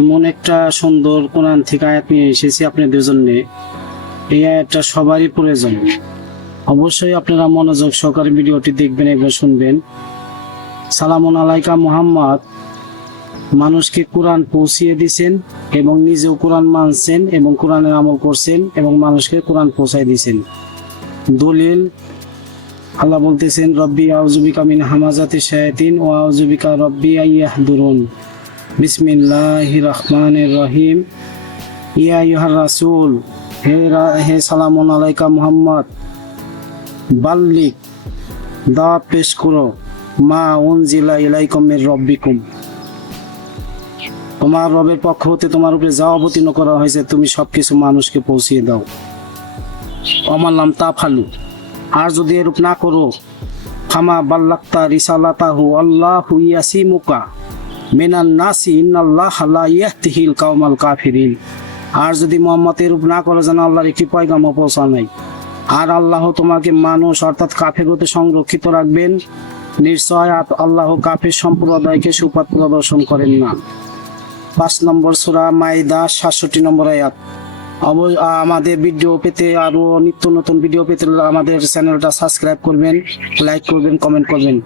এমন একটা সুন্দর কোরআন থেকে আয়াত নিয়ে এসেছি আপনাদের জন্য। এই আয়াতটা সবারই প্রয়োজন। অবশ্যই আপনারা মনোযোগ সহকারে ভিডিওটি দেখবেন এবং শুনবেন। সালামুন আলাইকা মুহাম্মদ মানুষকে কোরআন পৌঁছিয়ে দিয়েছেন এবং নিজেও কোরআন মানছেন এবং কোরআনের আমল করছেন এবং মানুষকে কোরআন পৌঁছায় দিয়েছেন। দলিল আল্লাহ বলতেছেন, রব্বি আউযুবিকা মিন হামাজাতি শায়াতিন ওয়া আউযুবিকা রব্বি আইয়াহদুরুন। বিসমিল্লাহির রহমানির রহিম। ইয়া আইয়ুহার রাসূল, হে সালামুন আলাইকা মুহাম্মদ, বাল্লিগ দাওয়াত পেশ করো মা উনজিলা ইলাইকুম মির রাব্বিকুম, তোমার রবের পক্ষ হতে তোমার উপরে যা অবতীর্ণ করা হয়েছে তুমি সবকিছু মানুষকে পৌঁছিয়ে দাও। অমাল্লাম তাফালু, আর যদি এরূপ না করো, ফামা বাল্লাক্তা রিসালাতাহু আল্লাহু ইয়াসিমুকা মিনান নাসি ইন্নাল্লাহা লা ইয়াহদিল কাওমাল কাফিরিন। আর যদি মুহাম্মদ এরূপ না করে, যেন আল্লাহর একটি পয়গামও পৌঁছা নাই। আর আল্লাহ তোমাকে মানুষ অর্থাৎ কাফের হতে সংরক্ষিত রাখবেন। নিশ্চয় আল্লাহ কাফের সম্প্রদায়কে সুপথ প্রদর্শন করেন না। 5 নম্বর সূরা মাইদা 67 নম্বর আয়াত। আমাদের ভিডিও পেতে, আরো নিত্য নতুন ভিডিও পেতে আমাদের চ্যানেলটা সাবস্ক্রাইব করবেন, লাইক করবেন, কমেন্ট করবেন।